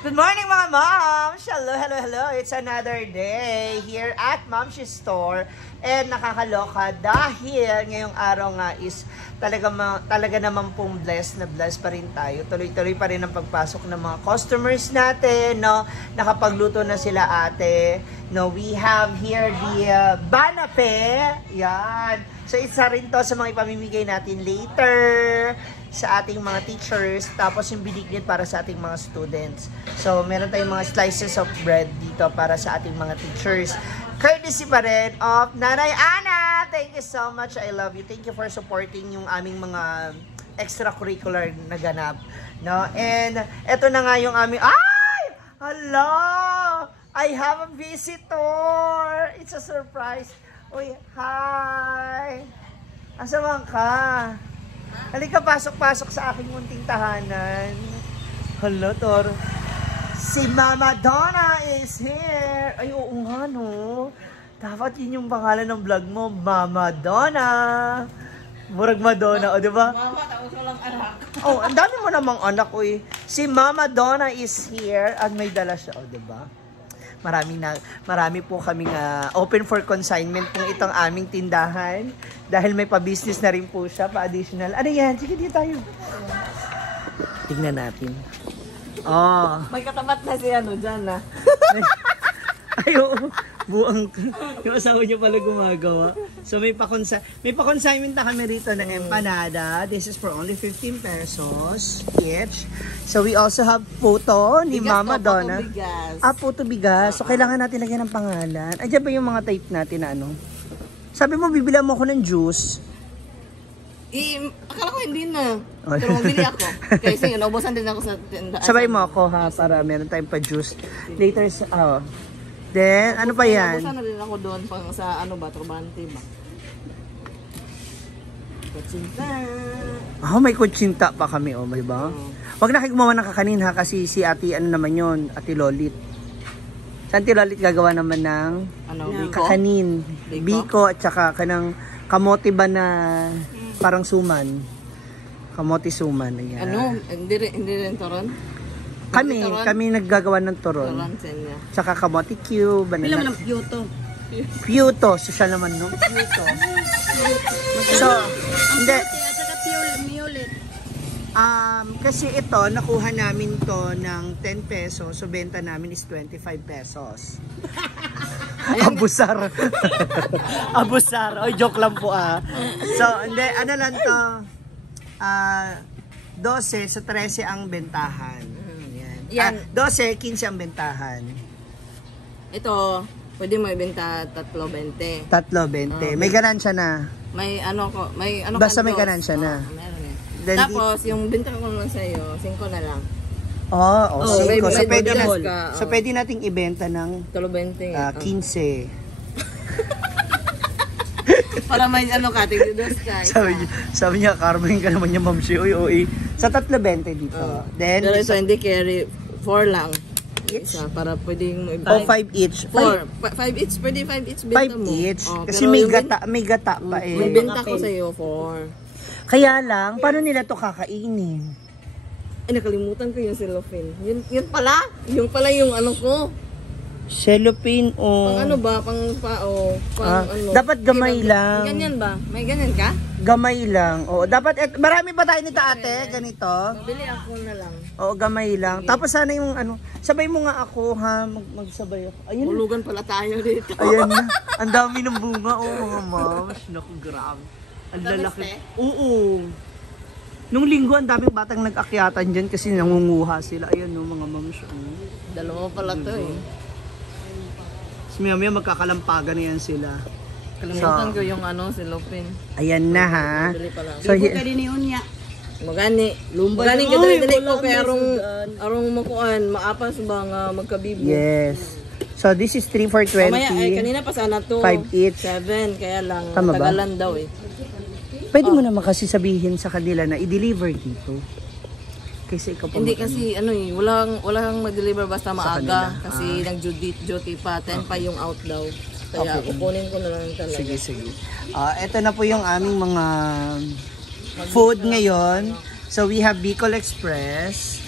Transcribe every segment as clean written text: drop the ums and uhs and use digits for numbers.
Good morning mga moms! Hello, hello, hello! It's another day here at Mom's Store. And nakakaloka dahil ngayong araw nga is talaga naman pong blessed pa rin tayo. Tuloy-tuloy pa rin ang pagpasok ng mga customers natin, no? Nakapagluto na sila ate. No, we have here the banape. Yan. So isa rin to sa mga ipamimigay natin later sa ating mga teachers, tapos yung binignit para sa ating mga students. So, meron tayong mga slices of bread dito para sa ating mga teachers. Courtesy pa rin of Nanay Ana! Thank you so much. I love you. Thank you for supporting yung aming mga extracurricular na ganap. No? And, eto na nga yung aming... Ay! Hello! I have a visitor! It's a surprise. Uy, hi! Asaman ka? Halika, pasok-pasok sa aking munting tahanan. Hello, Tor. Si Mama Donna is here. Ay, oo nga, no. Dapat yun yung pangalan ng vlog mo, Mama Donna. Murag Madonna, o, diba? Mama, tapos walang anak. Oh, ang dami mo namang anak, uy. Si Mama Donna is here at may dala siya, o, diba? Marami po kaming open for consignment pong itong aming tindahan. Dahil may pa-business na rin po siya, pa-additional. Ano yan? Sige, dito tayo. Tingnan natin. Oh. May katapat na si ano dyan na. Ay, oo. Buang yung asawa niyo pala gumagawa. So may pa-consignment na kami rito ng empanada. This is for only 15 pesos each. So we also have puto ni Bigas Mama Donna. Puto bigas. Puto bigas. So kailangan natin lagyan ng pangalan. Andiyan ba yung mga type natin na ano? Sabi mo bibila mo ako ng juice. Akala ko hindi na. Pero mabili ako. Kasi naubusan din ako sa tindahan. Sabay mo ako ha, para meron tayong pa-juice. Later, then, ano pa yan? Naubusan na din ako doon pang sa ano ba, Trabante ba? Kutsinta. May kutsinta pa kami, may ba? Wag na kayo gumawa ng kakanin ha, kasi si ate, ano naman yun, ate Lolit. Si ate Lolit gagawa naman ng kakanin. Biko at saka kanang kamote ba na parang suman. Kamote suman. Ayan. Ano? Hindi rin toron? Kami naggagawa ng turon. Toron sa inyo. Tsaka kamote cube. Ilan mo ng Piyuto? Piyuto. Social naman, no? Piyuto. So, hindi. At saka Miolet. Kasi ito, nakuha namin to ng 10 pesos. So, benta namin is 25 pesos. Abusar. Abusar. Oy, joke lang po So, hindi, ano lang to, 12 sa 13 ang bentahan. Yan. 12, 15 ang bentahan. Ito, pwede mo ibenta 3.20. 3.20. May ganansya na. May ano Basta may ganansya na. Meron eh. Tapos, yung benta ko naman sa'yo, 5 na lang. 5. So, may pwede nating ibenta ng 3.20. 15. Para may ano ka, tigdos ka. Sabi niya, Carmen ka naman yung ma'am siya. Uy. Sa 3.20 dito. Then, pero ito hindi carry, 4 lang. Isa, para pwedeng mo ibenta. 5 each. 4. 5 each, pwede 5 each benta mo. 5 each. Kasi pero may gata pa eh. May benta ko sa'yo, 4. Kaya lang, paano nila to kakainin? Ay, nakalimutan ko yung cellophane. Yun pala. Yung pala yung ano ko. Cellophane Pang ano ba? Pang ano. Dapat gamay lang. Ganyan ba? May ganyan ka? Gamay lang. Dapat, marami pa tayo nito ate, ganito. Bili ako na lang. Gamay lang. Tapos sana yung sabay mo nga ako ha, magsabay ako. Ayun. Hulugan pala tayo dito. Ayan na. Ang dami ng bunga, mga moms. Naku, grabe. Ang lalaki. Oo. Nung linggo, ang daming batang nag-akyatan dyan kasi nangunguha sila. Ayan no, mga moms. Dalawa pala to eh. Maya magkakalampagan na yan sila. Kalimutan ko yung cellophane. Ayan na ha. So, Magani kadali ko kaya arong makuan, maapas ba nga magkabibo. Yes. So this is 3 for 20. Kanina pa sana to. 5 each. 7, kaya lang Tama tagalan daw eh. Pwede mo naman kasi sabihin sa kanila na i-deliver dito. Kasi ikaw Hindi kasi walang mag-deliver basta maaga kasi nag-duty pa, 10 pa yung out daw. Kaya kukunin ko na lang talaga. Sige. Ito na po yung aming mga food ngayon. So we have Bicol Express.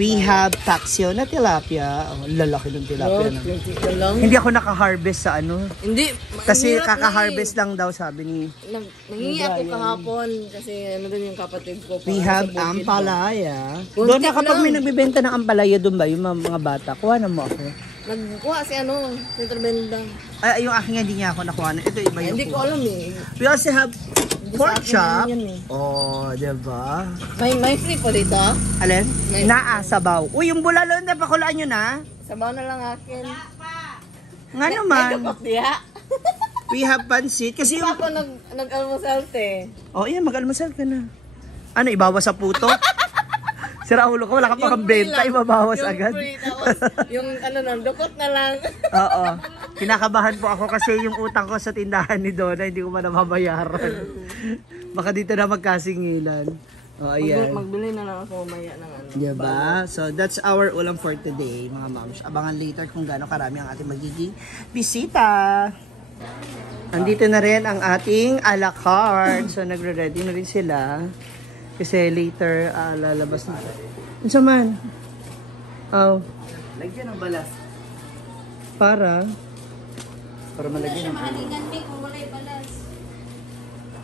We have taxio na tilapia. Oh, lalaki ng tilapia na. Hindi ako naka-harvest sa ano. Hindi. Kasi mahirap kaka-harvest lang daw sabi ni. Nangingi ako kahapon kasi ano doon yung kapatid ko. We have ampalaya. Kunti Doon na kapag lang. may nagbibenta ng ampalaya doon ba, yung mga bata, kuha na mo ako. Nagkuha si Peter Bendang. Ay, yung aking hindi niya ako nakuha. Ito iba yung Hindi ko alam eh. We also have pork chop. Yan, eh. Oh, diba? May free po dito. Alin? May- Naasabaw. Uy, yung bulalo na pakulaan nyo na. Sabaw na lang akin. Nga naman. May diha. We have pansit. Kasi Kasi yung... ako nag-almusal te. Oh, yan, mag-almusal ka na. Ano, ibawas sa puto? Sira ulo ko, wala ka pang benta, ibabawas yung agad. Free, tapos yung dukot na lang. Oo. Kinakabahan po ako kasi yung utang ko sa tindahan ni Donna, hindi ko man mabayaran. Baka dito na magkasingilan. Oh, ayan. Magbili na lang ako mamaya ng ano. Diba? So, that's our ulam for today, mga moms. Abangan later kung gaano karami ang ating magiging bisita. Andito na rin ang ating a la carte. So, nagre-ready na rin sila. Kasi later, lalabas na. Ano sa man? Oh. Lagyan ng balas. Para Siya malagyan ng mahalingan din kung wala'y balas.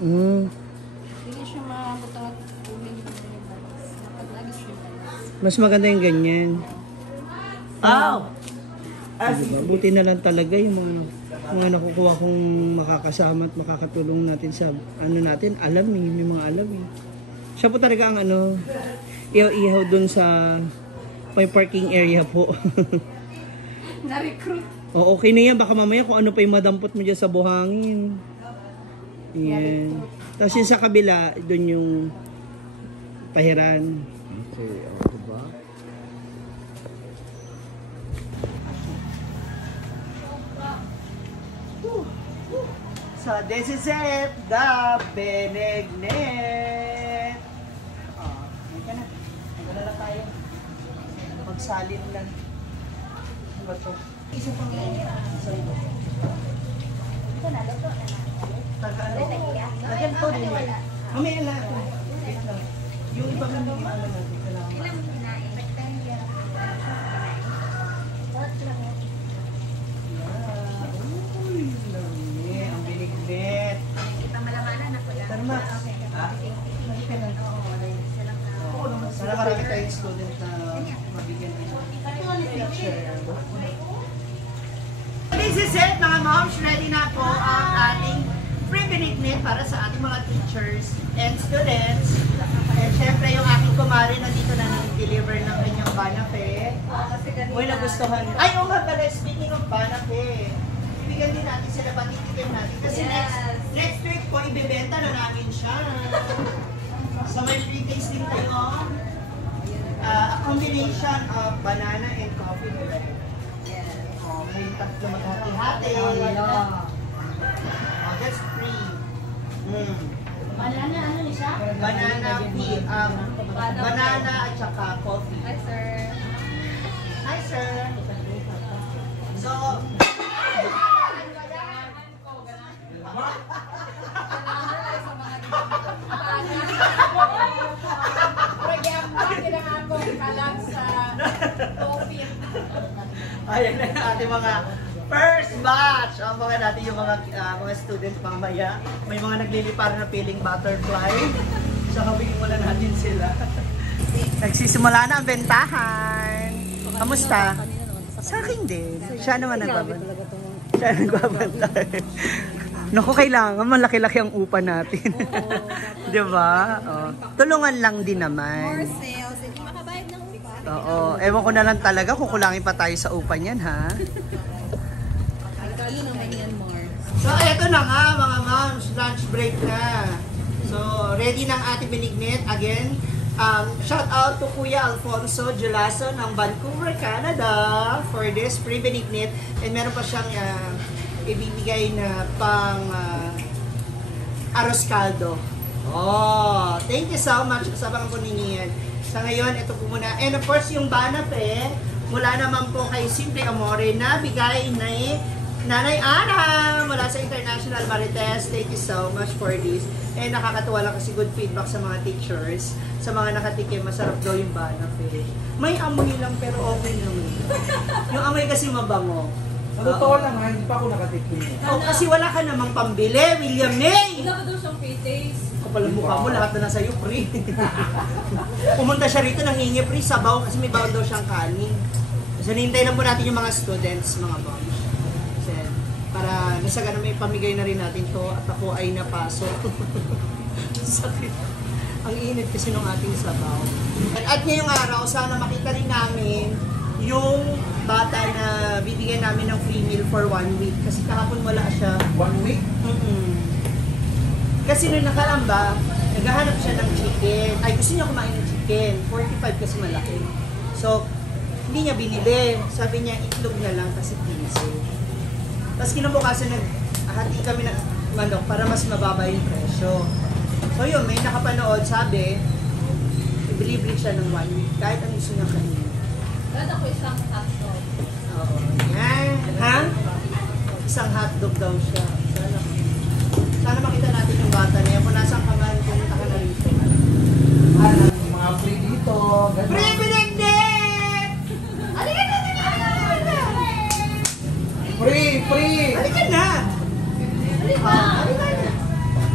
Hindi siya mabutot uling kung wala'y balas. Dapat lagi siya balas. Mas maganda yung ganyan. Oh! Diba? Buti na lang talaga yung mga nakukuha kong makakasama at makakatulong natin sa ano natin, alam eh, yung mga alam eh. Siya po talaga ang ihaw-ihaw dun sa may parking area po. Na-recruit. O, okay na yan. Baka mamaya kung ano pa yung madampot mo dyan sa buhangin. Yan. Tapos yung sa kabila, dun yung pahiran. Okay, diba? So, this is it. The Benignet. Oh, yan ka na. Magala na tayo. Magsalin lang. Ano ba ito? Isa pang lagyan po din. Mamaya na ito. Wait lang. Yung iba kami yung ano natin. Kailangan. Ang binignet. Tara, Max. Sana marami tayong student na mabigyan ng picture. This is it, mga moms. Ready na po ang ating free binignet para sa ating mga teachers and students. And syempre, yung aking kumari na dito na nag-deliver ng kanyang banape. Uy, nagustuhan. Ay, oo nga pala, speaking of banape, ibigyan din natin sila, patitikin natin. Kasi next week po, ibibenta na namin siya. So may free tasting tayo. A combination of banana and coffee blend. Oh, may tatlo maghati-hati. Oh, that's free. Banana, ano ni siya? Banana at saka coffee. Hi, sir. Hi, sir. So, ayan na yung ating mga first batch. Ang mga natin yung mga students mamaya. May mga naglilipar na feeling butterfly. So, habigin muna natin sila. Nagsisimula na ang bentahan. Kamusta? Sa akin din. Siya naman nagbabantay. Siya nagbabantay. Naku, kailangan malaki-laki ang upa natin. Di ba? Oh. Tulungan lang din naman. Sales, hindi makabayad ng upa. Oo. Ewan ko na lang talaga kung kulangin pa tayo sa upa niyan, ha? Kalo naman yan, more. So, eto na nga, mga moms. Lunch break na. So, ready ng ating binignet. Again, shout out to Kuya Alfonso Julaso ng Vancouver, Canada for this free binignet. And meron pa siyang ibibigay na pang arroz caldo. Oh, thank you so much. Kasabangan po ninyo yan. Sa ngayon, ito po muna. And of course, yung banape, mula naman po kay Simple Amore na bigay na Nanay Ana mula sa International Marites, thank you so much for this. Eh, nakakatuwa lang kasi good feedback sa mga teachers, sa mga nakatikim, masarap daw yung banaf eh. May amoy lang pero okay naman. Yung amoy kasi mabango. Sa totoo lang ha, hindi pa ako nakatikim. Oh, kasi wala ka namang pambili, William May! Wala ka daw siyang paydays. Kapal ang mukha mo, lahat na nasa iyo, pre. Pumunta siya rito, nanghingi pre, sabaw kasi may bawal daw siyang kanin. So, nihintay lang po natin yung mga students, mga moms. So, para nasaga na may pamigay na rin natin to at ako ay napasok. Sakit. Ang init kasi ng ating sabaw. At ngayong araw, sana makita rin namin yung bata na bibigyan namin ng free meal for 1 week. Kasi kahapon wala siya. 1 week? Kasi nung nakaraan ba, naghahanap siya ng chicken. Ay, gusto niya kumain ng chicken. 45 kasi malaki. So, hindi niya binili. Sabi niya, itlog na lang kasi 15. Tapos kinabukasan, naghati kami ng manok para mas mababa yung presyo. So yun, may nakapanood, sabi, i-delivery siya ng 1 week. Kahit ang gusto niya kainin. Ganda ko isang hotdog. Oo, yan. Ha? Isang hotdog daw siya. Sana makita natin yung bata niya. Kung nasaan ka man, pumunta ka na rito. Yung mga free dito. ganun. Free binigdik! Halika na! Free! Halika na! Halika na!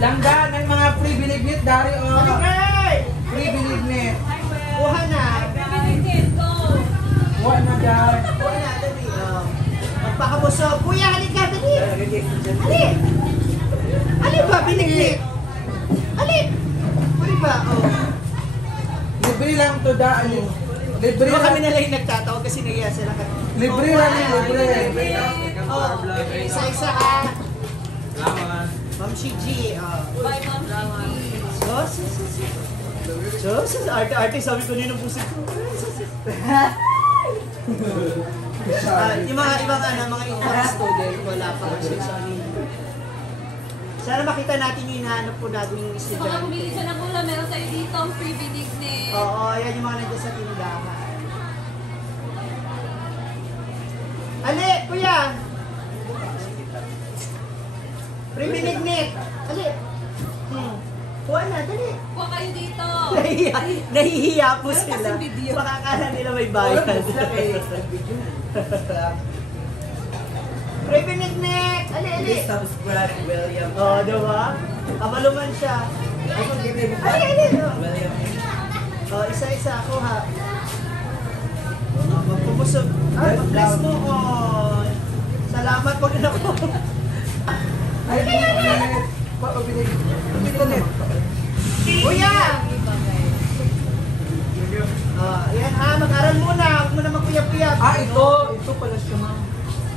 Langga ng mga free binignit dari o. Halika! Free binignit. Kuha na! Pinagin, go! Kuha na dyan. Kuha na, dali. Magpakabusog. Kuya, halika, dali! Halik! Halik ba, binigdik? Halik! Halik ba? Oh. Libre lang to da. Libre Diba kami lang. na lang nagtatawag kasi nagaya sila ka. Libre Oh, lang, wow. libre. Oh, isa-isa ha. Ma'am Shiji. Bye, Ma'am Shiki. Sus, arte-arte, sabi ko nino puso ko. Yung mga ibang mga income student, wala pa kasi sa amin. Sana makita natin yung hinahanap po natin yung Mga estudyante. bumili siya ng ulam, meron tayo dito ang free binignit. Oo, yan yung mga nandiyan sa tindahan. Ali, kuya! Pre-binignit! Ali! Kuha na, dali! Kuha kayo dito. Nahihiya po Meron sila. kasing video. Baka akala nila may bayad. Pre-binignit! Ali, ali! Oo, diba? Kamaluman siya. Ali, ali! Oh, isa-isa ako ha. Magpupusog. Ay, mag-bless mo ko. Salamat po rin ako. Ay, binignit. Binignit. Kuya! Ayan ha, mag-aral muna. Huwag mo na magpuyap-puyap. Ah, ito. Ito pala siya ma'am.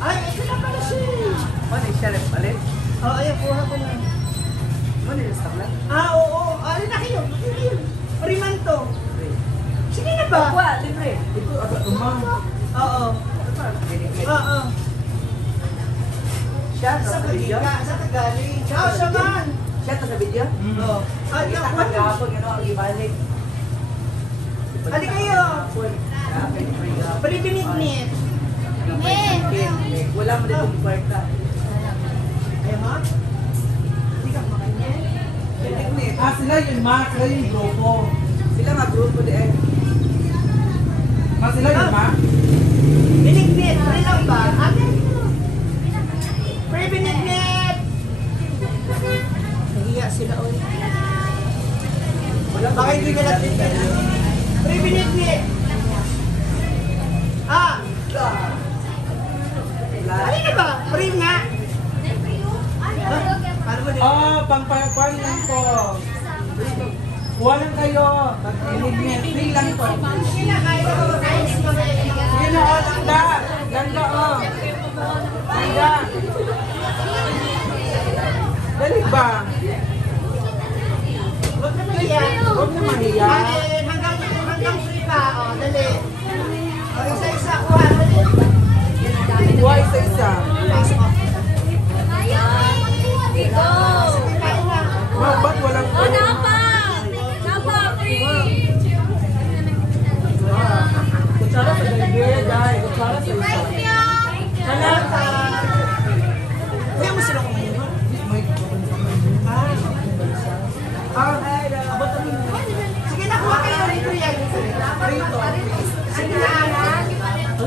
Ay, ito na pala siya. Ano siya rin palit? Oh, ayan, kuha ko na. Ano yung stock lang? Ah, oo. Alin na kayo. Pariman to. Sige na ba? Libre. Ito, agad umang. Oo. Oo. Siya, Sa Kagika, sa Kagaling. Ciao, siya man. Siya to sa video? Oo. Ay, naku. ibalik. Ali kayo. Pre-binignit. Wala mo dito kwarta. Ayaw mo? Hindi ka makain. Ah, sila yun, ma. Sila yung grupo. Sila nga grupo di eh. Ma, sila yun, ma. Binignit. Pre lang ba? Ate. Pre-binignit. Nahiya sila ulit. Baka hindi nila tingnan. Pre-binignit. Ah. Halika ba? Pre nga. Paano mo din? Oh, pang-pan lang po. Kuha lang kayo. Free lang po. Sige na, kahit ako makain. Sige na, oh, langga. Langga, oh. Langga. Dali ba? Huwag na mahiya. Huwag na mahiya. Hanggang free pa. O, dali. O, isa-isa. Kuha, dali. Kuha isa-isa. Pasok ako. Dito. Ma, ba't walang Oh, napa! Napa, free!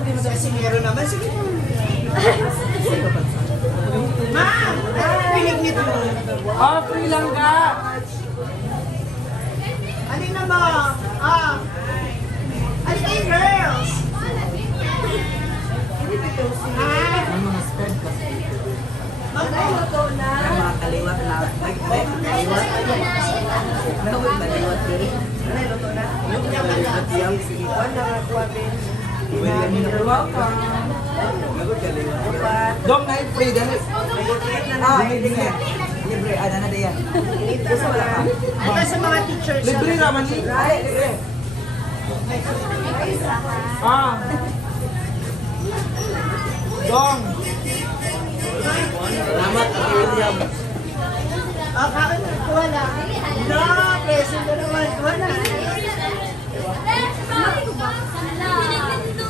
Kasi meron naman. Sige po. Ma'am! Pinignit mo. Oh, free lang ka. Alin na ba? Alin kayo, girls? Luto na. Mga kaliwat na. Kaliwat. Kaliwat diri. Luto na. Dong na free dali. Libre. Libre, ano na diyan? Ito sa mga teachers. Libre naman ni. Dong. Salamat, William. Kakit na, kuha na. No, present na naman. Kuha na.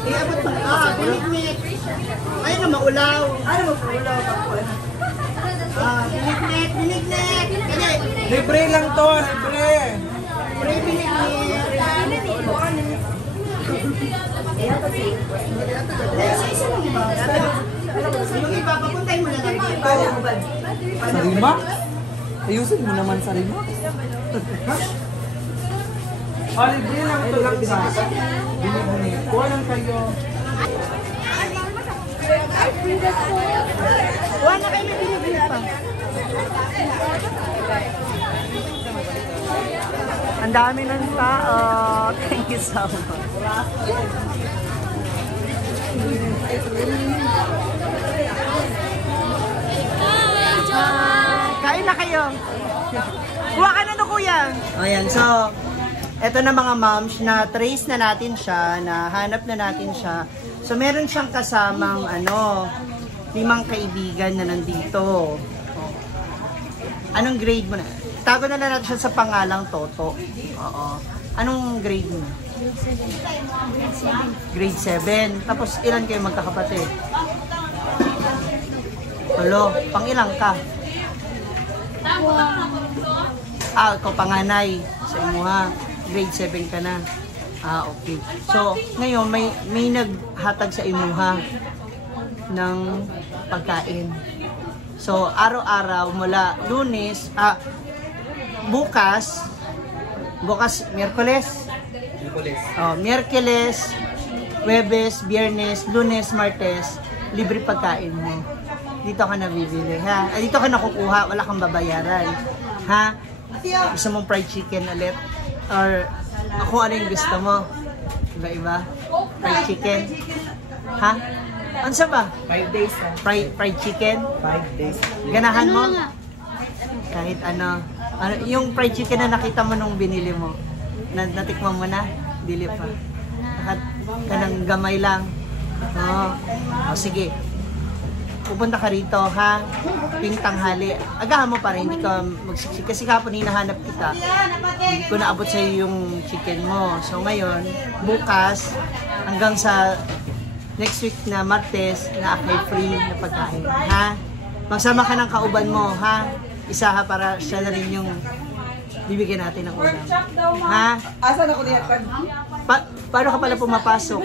Iabot pa. Biniknik. Ayun na, maulaw. Ano maulaw? Biniknik, biniknik. Kaya, Libre lang to, libre. pre biniknik. Isa lang iba. Yung iba, papuntahin mo na lang dito. Sarima? Ayusin mo naman sarima. Oh, libre lang ito lang sa binibuni. Kuha lang kayo. Kuha na kayo, may binibili pa. Ang dami ng tao. Thank you so much. Kain na kayo. Kuha ka na no, kuya. Ayan, so, eto na mga moms, na trace na natin siya, na hanap na natin siya. So, meron siyang kasamang, 5 kaibigan na nandito. Anong grade mo na? Tago na lang natin siya sa pangalang Toto. Oo. Anong grade mo? Grade 7. Tapos ilan kayo magkakapatid? Tulo. Pang ilang ka? Ikaw panganay sa imuha. Grade 7 ka na. Okay. So, ngayon may naghatag sa imuha ng pagkain. So, araw-araw mula Lunes, bukas, Miyerkules. Miyerkules, Huwebes, Biyernes, Lunes, Martes, libre pagkain mo. Dito ka nabibili, ha? Dito ka nakukuha, wala kang babayaran. Ha? Gusto mong fried chicken ulit? Or kung ano yung gusto mo? Iba-iba? Fried chicken? Ha? Ano sa ba? 5 days na. Fried chicken? 5 days. Ganahan mo? Kahit ano. Yung fried chicken na nakita mo nung binili mo, natikman mo na? Dili pa. Kanang gamay lang. Sige. Pupunta ka rito, ha? Ping tanghali. Agahan mo para hindi ka magsiksik. Kasi kapon hinahanap kita. Hindi ko naabot sa'yo yung chicken mo. So ngayon, bukas, hanggang sa next week na Martes, na akay free na pagkain, ha? Magsama ka ng kauban mo, ha? Isa ha, para siya na rin yung bibigyan natin ng ulam. Ha? Asan ako niya? Paano ka pala pumapasok?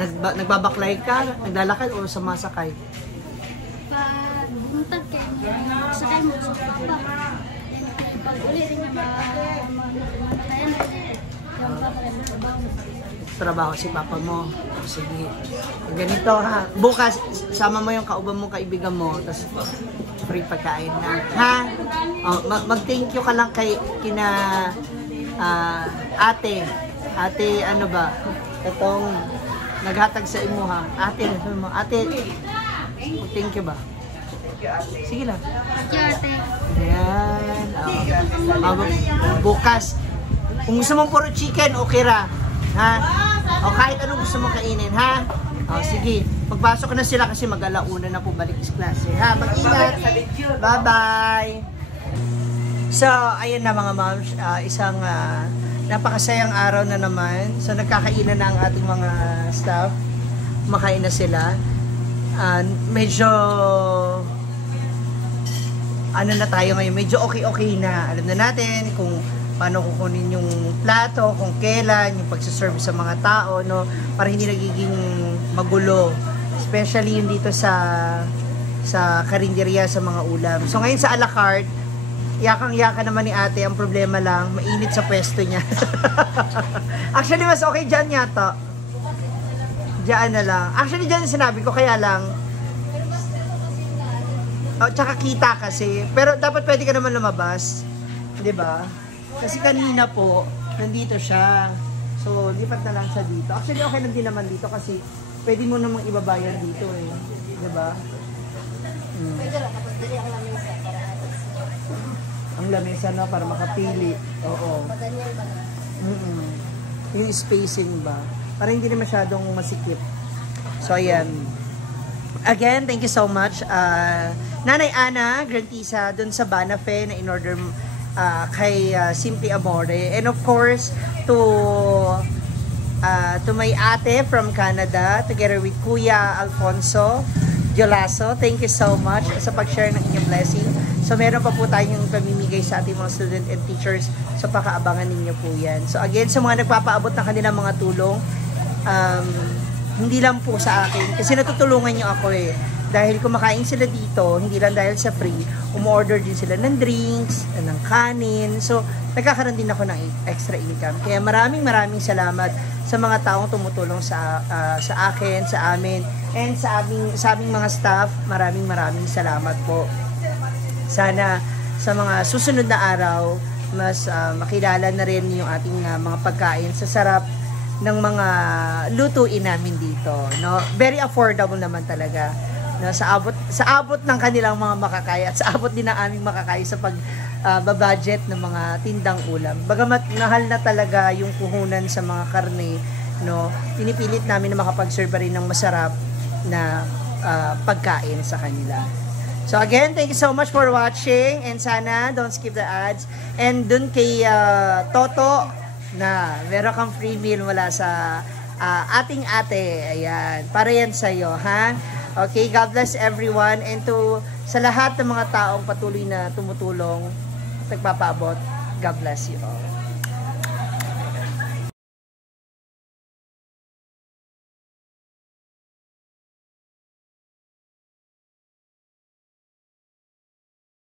Nagbabaklay ka? Naglalakad o sumasakay? Buntag kayo. Sakay mo sa papa. Pag uli rin na mamatayan yung papa rin sa Trabaho si papa mo. Sige. Ganito ha. Bukas, sama mo yung kauban mong kaibigan mo. Tapos free pagkain na. Ha? Mag-thank you ka lang kina ate. Ate, ano ba? Itong naghatag sa imo, ha? Ate, thank you ba? Sige lang. Ate. Ayan. Bukas, kung gusto mong puro chicken, okay ra. Ha? O kahit anong gusto mong kainin, ha? Sige. Pagpasok na sila kasi mag-alauna na po balik sa klase. Ha? Mag-ingat. Bye-bye. So, ayun na mga moms. Isang napakasayang araw na naman. So, nagkakainan na ang ating mga staff. Makain na sila. Medyo ano na tayo ngayon, medyo okay-okay na. Alam na natin kung paano kukunin yung plato, kung kailan, yung pagsaserve sa mga tao, no? Para hindi nagiging magulo. Especially yung dito sa karinderya, sa mga ulam. So ngayon sa a la carte, yakang-yaka naman ni ate. Ang problema lang, mainit sa pwesto niya. Actually, mas okay dyan yata. Diyan na lang. Actually, dyan yung sinabi ko, kaya lang, tsaka kita kasi. Pero dapat pwede ka naman lumabas. 'Di ba? Kasi kanina po, nandito siya. So, lipat na lang siya dito. Actually, okay lang din naman dito kasi pwede mo namang ibabayan dito eh. 'Di ba? Pwede lang, kapag dali ang lamesa para Ang lamesa na para makapili. Oo. maganyan ba? Yung spacing ba? Para hindi na masyadong masikip. So, ayan. Again, thank you so much. Nanay Ana Grantisa dun sa Banafe na in-order kay Simply Amore. And of course, to my ate from Canada, together with Kuya Alfonso Giolaso. Thank you so much sa pag-share ng inyong blessing. So, meron pa po tayong pamimigay sa ating mga student and teachers. So, pakaabangan ninyo po yan. So, again, sa mga nagpapaabot ng kanilang mga tulong, hindi lang po sa akin. Kasi natutulungan nyo ako eh. Dahil kumakain sila dito, hindi lang dahil sa free, umorder din sila ng drinks, ng kanin. So, nagkakaroon din ako ng extra income. Kaya maraming salamat sa mga taong tumutulong sa akin, sa amin, and sa aming mga staff. Maraming salamat po. Sana sa mga susunod na araw, mas makilala na rin yung ating mga pagkain sa sarap ng mga lutuin namin dito, no? Very affordable naman talaga, no? Sa abot ng kanilang mga makakaya at sa abot din ng aming makakaya sa babudget ng mga tindang ulam. Bagamat mahal na talaga yung puhunan sa mga karne, no? Pinipilit namin na makapag-serve rin ng masarap na pagkain sa kanila. So again, thank you so much for watching, and sana don't skip the ads. And dun kay Toto na meron kang free meal mula sa ating ate. Ayan, para yan sa'yo, ha? Okay, God bless everyone, and sa lahat ng mga taong patuloy na tumutulong, nagpapaabot, God bless you all.